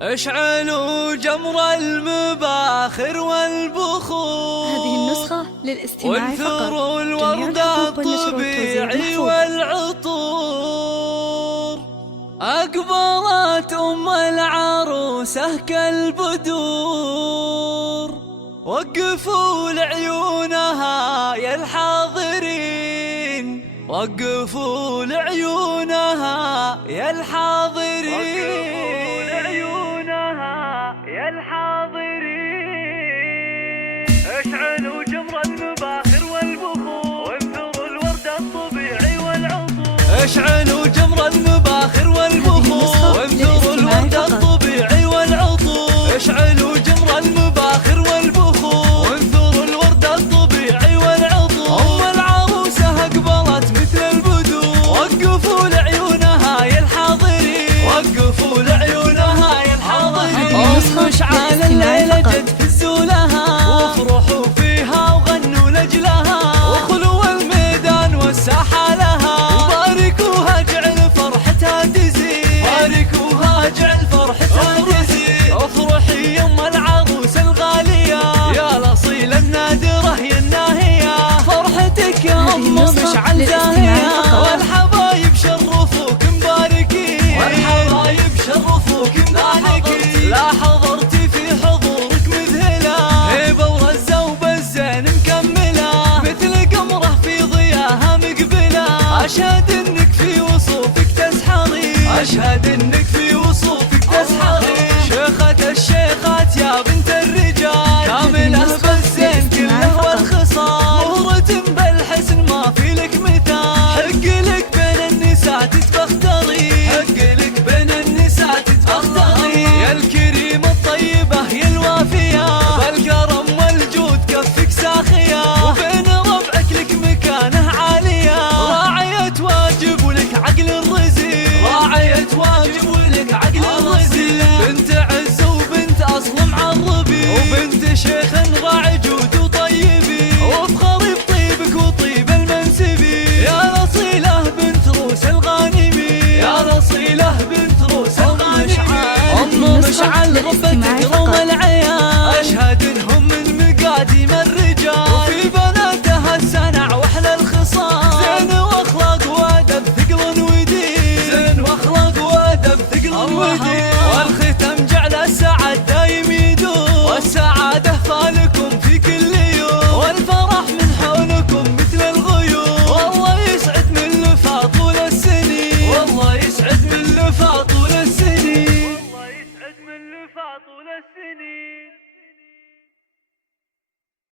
اشعلوا جمر المباخر والبخور. هذه النسخة للاستماع فقط. وانثروا الورد الطبيعي والعطور. أقبلت أم العروسة كالبدور. وقفوا لعيونها يا الحاضرين، وقفوا لعيونها يا الحاضرين، يا الحاضرين. اشعلوا جمر المباخر والبخور. وانثروا الورد الطبيعي والعطور. اشعلوا جمر المباخر والبخور. وانثروا الورد الطبيعي والعطور. اشعلوا جمر المباخر والبخور. وانثروا الورد الطبيعي والعطور. أم العروسة أقبلت مثل البدور. وقفوا لعيونها يا الحاضرين، وقفوا لعيونها يا الحاضرين. مشعل الليلة جد فزوا لها، وافرحوا فيها وغنوا لجلها، وخلوا الميدان والساحة لها. وباركوها جعل فرحتها تزيد، باركوها جعل فرحتها تزيد. افرحي يم العروس الغالية يا الأصيل النادرة يا الناهية. فرحتك يا أم مشعل زاهية، والحبايب شرفوك مباركين، والحبايب شرفوك مباركين. لا حضرتي في حضورك مذهلة، هيبة ورزة وبالزين مكملة، مثل قمرة في ضياها مقبلة. أشهد إنك في وصوفك تسحرين، أشهد إنك في وصوفك تسحرين. شيخة الشيخات يا بنت الرجال، كاملة بالزين كله والخصال. مهرة بالحسن ما في لك مثال، حق لك بين النساء تتبختري، حق لك بين النساء تتبختري. يا الكريم الطيبة يا الوافية، بالكرم والجود كفك ساخية. وبين ربعك لك مكانة عالية، راعية واجب ولك عقل الرزيل، راعية واجب ولك عقل الرزيل. بنت عز وبنت أصل معربي، وبنت شيخ راعي جود وطيبي. وافخري بطيبك وطيب المنسبي، يا الأصيلة بنت روس الغانمي، يا الأصيلة بنت روس الغانمي. أم مشعل ربتك روم العيال، أشهد إنهم من مقاديم الرجال. وفي بناتها السنع وأحلى الخصال، زين وأخلاق وأدب ثقل ودين، زين وأخلاق وأدب ثقل ودين.